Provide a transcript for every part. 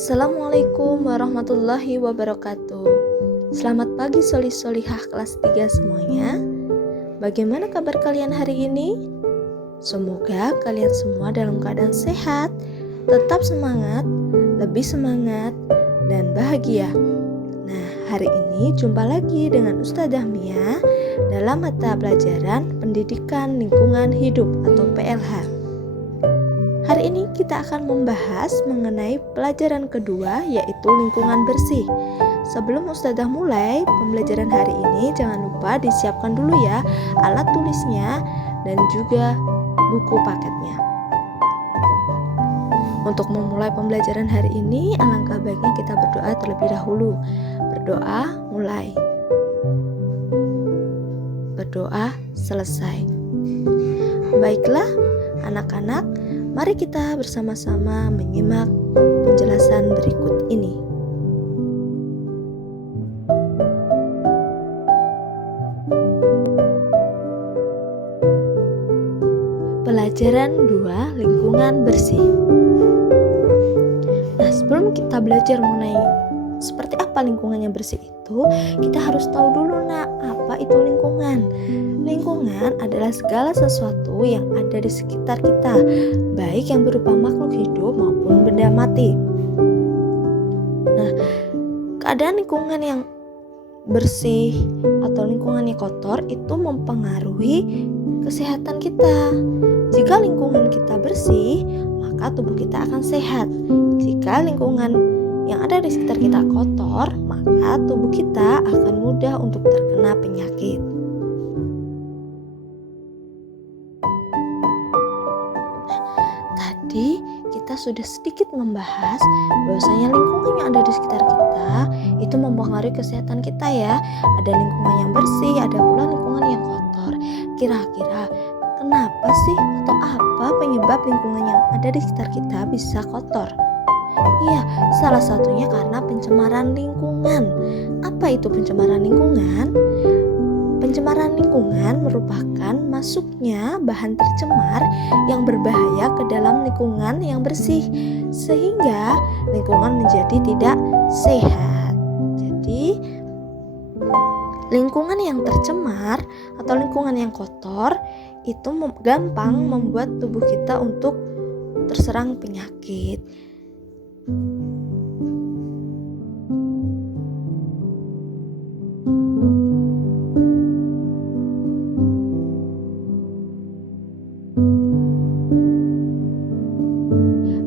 Assalamualaikum warahmatullahi wabarakatuh. Selamat pagi solih-solihah kelas 3 semuanya. Bagaimana kabar kalian hari ini? Semoga kalian semua dalam keadaan sehat, tetap semangat, lebih semangat, dan bahagia. Nah, hari ini jumpa lagi dengan Ustazah Mia dalam mata pelajaran Pendidikan Lingkungan Hidup atau PLH. Hari ini kita akan membahas mengenai pelajaran kedua, yaitu lingkungan bersih. Sebelum Ustazah mulai pembelajaran hari ini, jangan lupa disiapkan dulu ya alat tulisnya dan juga buku paketnya. Untuk memulai pembelajaran hari ini, alangkah baiknya kita berdoa terlebih dahulu. Berdoa mulai. Berdoa selesai. Baiklah, anak-anak, mari kita bersama-sama menyimak penjelasan berikut ini. Pelajaran 2, lingkungan bersih. Nah, sebelum kita belajar mengenai seperti apa lingkungan yang bersih itu, kita harus tahu dulu apa itu lingkungan. Lingkungan adalah segala sesuatu yang ada di sekitar kita, baik yang berupa makhluk hidup maupun benda mati. Nah, keadaan lingkungan yang bersih atau lingkungan yang kotor itu mempengaruhi kesehatan kita. Jika lingkungan kita bersih, maka tubuh kita akan sehat. Jika lingkungan yang ada di sekitar kita kotor, maka tubuh kita akan mudah untuk terkena penyakit. Tadi kita sudah sedikit membahas bahwasanya lingkungan yang ada di sekitar kita itu mempengaruhi kesehatan kita ya. Ada lingkungan yang bersih, ada pula lingkungan yang kotor. Kira-kira kenapa sih atau apa penyebab lingkungan yang ada di sekitar kita bisa kotor? Iya, salah satunya karena pencemaran lingkungan. Apa itu pencemaran lingkungan? Pencemaran lingkungan merupakan masuknya bahan tercemar yang berbahaya ke dalam lingkungan yang bersih, sehingga lingkungan menjadi tidak sehat. Jadi, lingkungan yang tercemar atau lingkungan yang kotor itu gampang membuat tubuh kita untuk terserang penyakit.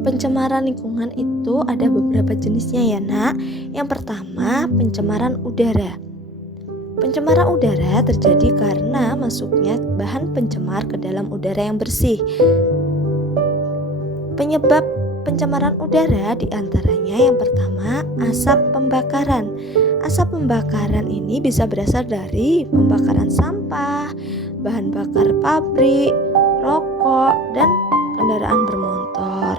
Pencemaran lingkungan itu ada beberapa jenisnya ya nak. Yang pertama, pencemaran udara. Pencemaran udara terjadi karena masuknya bahan pencemar ke dalam udara yang bersih. Penyebab pencemaran udara diantaranya yang pertama, asap pembakaran. Asap pembakaran ini bisa berasal dari pembakaran sampah, bahan bakar pabrik, rokok, dan kendaraan bermotor.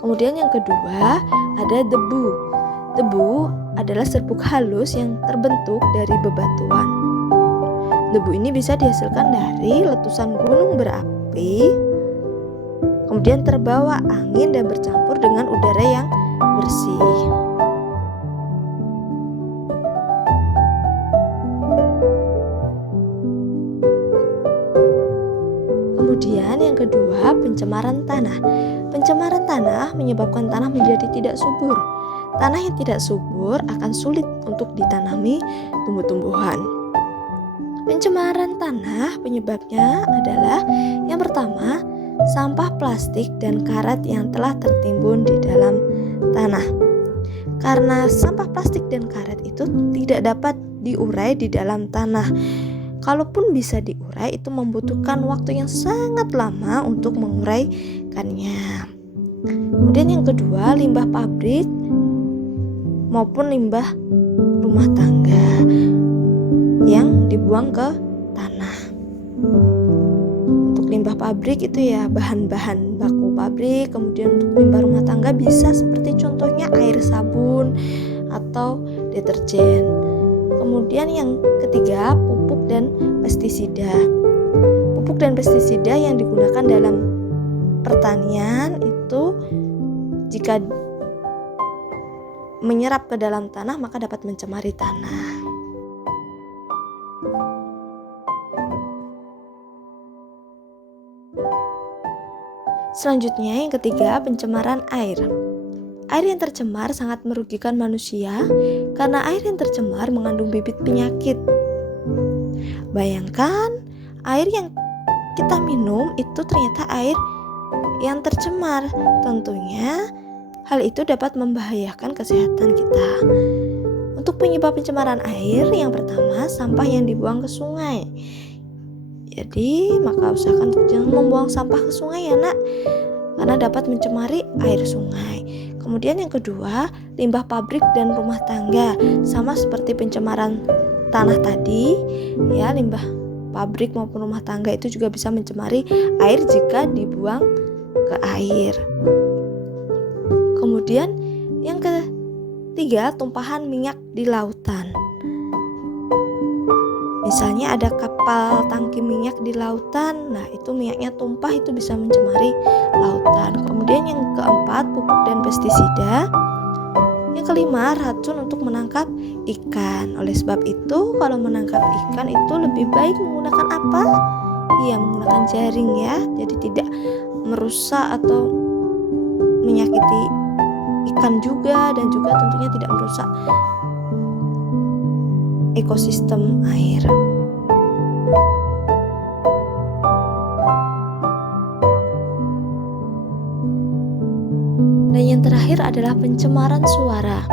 Kemudian yang kedua, ada debu. Debu adalah serbuk halus yang terbentuk dari bebatuan. Debu ini bisa dihasilkan dari letusan gunung berapi, kemudian terbawa angin dan bercampur dengan udara yang bersih. Kemudian yang kedua, pencemaran tanah. Pencemaran tanah menyebabkan tanah menjadi tidak subur. Tanah yang tidak subur akan sulit untuk ditanami tumbuh-tumbuhan. Pencemaran tanah penyebabnya adalah yang pertama, sampah plastik dan karet yang telah tertimbun di dalam tanah. Karena sampah plastik dan karet itu tidak dapat diurai di dalam tanah. Kalaupun bisa diurai, itu membutuhkan waktu yang sangat lama untuk menguraikannya. Kemudian yang kedua, limbah pabrik maupun limbah rumah tangga yang dibuang ke tanah. Untuk limbah pabrik itu ya bahan-bahan baku pabrik. Kemudian untuk limbah rumah tangga bisa seperti contohnya air sabun atau deterjen. Kemudian yang ketiga, pupuk dan pestisida. Pupuk dan pestisida yang digunakan dalam pertanian itu jika menyerap ke dalam tanah maka dapat mencemari tanah. Selanjutnya yang ketiga, pencemaran air. Air yang tercemar sangat merugikan manusia karena air yang tercemar mengandung bibit penyakit. Bayangkan air yang kita minum itu ternyata air yang tercemar. Tentunya hal itu dapat membahayakan kesehatan kita. Untuk penyebab pencemaran air, yang pertama, sampah yang dibuang ke sungai. Jadi maka usahakan jangan membuang sampah ke sungai ya nak, karena dapat mencemari air sungai. Kemudian yang kedua, limbah pabrik dan rumah tangga. Sama seperti pencemaran tanah tadi ya, limbah pabrik maupun rumah tangga itu juga bisa mencemari air jika dibuang ke air. Kemudian yang ketiga, tumpahan minyak di lautan. Misalnya ada kapal tangki minyak di lautan, nah itu minyaknya tumpah, itu bisa mencemari lautan. Kemudian yang keempat, pupuk dan pestisida. Yang kelima, racun untuk menangkap ikan. Oleh sebab itu, kalau menangkap ikan itu lebih baik menggunakan apa? Iya, menggunakan jaring ya. Jadi tidak merusak atau menyakiti ikan juga, dan juga tentunya tidak merusak ekosistem air. Dan yang terakhir adalah pencemaran suara.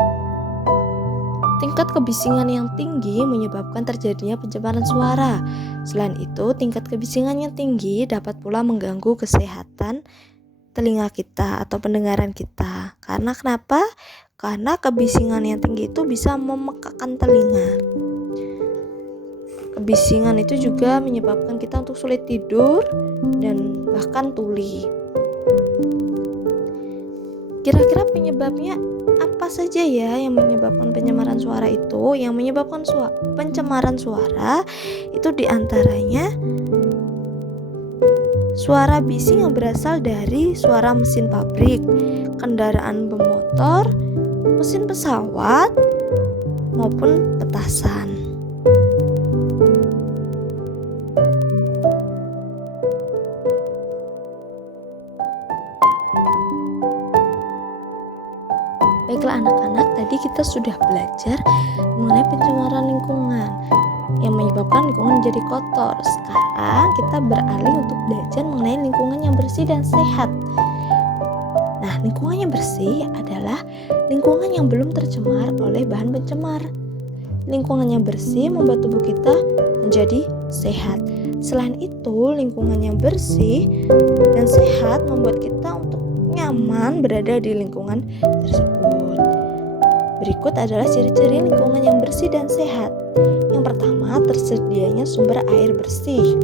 Tingkat kebisingan yang tinggi menyebabkan terjadinya pencemaran suara. Selain itu, tingkat kebisingan yang tinggi dapat pula mengganggu kesehatan telinga kita atau pendengaran kita. Karena kenapa? Karena kebisingan yang tinggi itu bisa memekakkan telinga. Kebisingan itu juga menyebabkan kita untuk sulit tidur dan bahkan tuli. Kira-kira penyebabnya apa saja ya yang menyebabkan pencemaran suara itu? Yang menyebabkan pencemaran suara itu diantaranya suara bising yang berasal dari suara mesin pabrik, kendaraan bermotor, mesin pesawat, maupun petasan. Baiklah anak-anak, tadi kita sudah belajar mengenai pencemaran lingkungan yang menyebabkan lingkungan menjadi kotor. Sekarang kita beralih untuk belajar mengenai lingkungan yang bersih dan sehat. Nah, lingkungan yang bersih adalah lingkungan yang belum tercemar oleh bahan pencemar. Lingkungan yang bersih membuat tubuh kita menjadi sehat. Selain itu, lingkungan yang bersih dan sehat membuat kita untuk nyaman berada di lingkungan tersebut. Berikut adalah ciri-ciri lingkungan yang bersih dan sehat. Yang pertama, tersedianya sumber air bersih.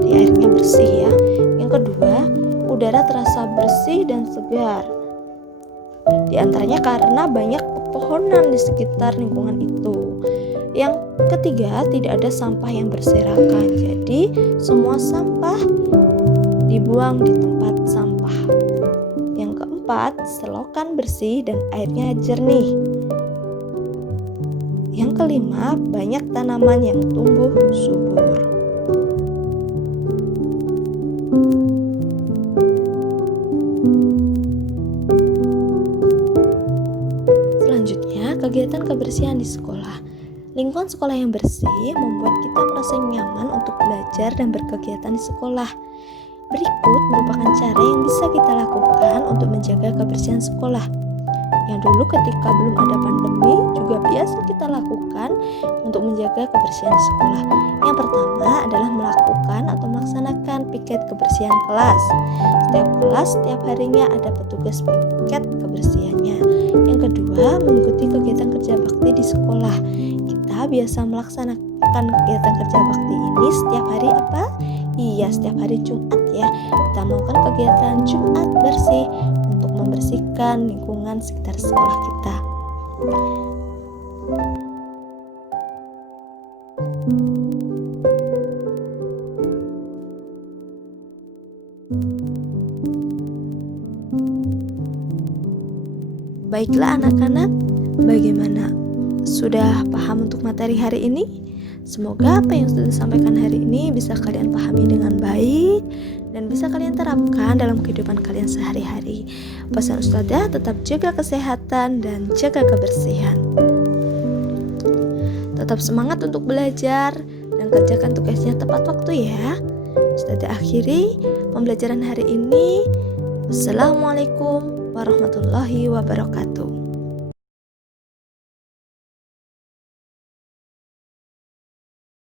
Jadi airnya bersih ya. Yang kedua, udara terasa bersih dan segar. Di antaranya karena banyak pepohonan di sekitar lingkungan itu. Yang ketiga, tidak ada sampah yang berserakan. Jadi, semua sampah dibuang di tempat sampah. Yang keempat, selokan bersih dan airnya jernih. Yang kelima, banyak tanaman yang tumbuh subur. Selanjutnya, kegiatan kebersihan di sekolah. Lingkungan sekolah yang bersih membuat kita merasa nyaman untuk belajar dan berkegiatan di sekolah. Berikut merupakan cara yang bisa kita lakukan untuk menjaga kebersihan sekolah. Yang dulu ketika belum ada pandemi juga biasa kita lakukan untuk menjaga kebersihan di sekolah. Yang pertama adalah melakukan atau melaksanakan piket kebersihan kelas. Setiap kelas setiap harinya ada petugas piket kebersihannya. Yang kedua, mengikuti kegiatan kerja bakti di sekolah. Kita biasa melaksanakan kegiatan kerja bakti ini setiap hari apa? Iya, setiap hari Jumat ya. Kita melakukan kegiatan Jumat bersih untuk membersihkan lingkungan sekitar sekolah kita. Baiklah anak-anak, bagaimana? Sudah paham untuk materi hari ini? Semoga apa yang sudah disampaikan hari ini bisa kalian pahami dengan baik dan bisa kalian terapkan dalam kehidupan kalian sehari-hari. Pesan Ustazah, tetap jaga kesehatan dan jaga kebersihan. Tetap semangat untuk belajar dan kerjakan tugasnya tepat waktu ya. Ustazah akhiri pembelajaran hari ini. Wassalamualaikum warahmatullahi wabarakatuh.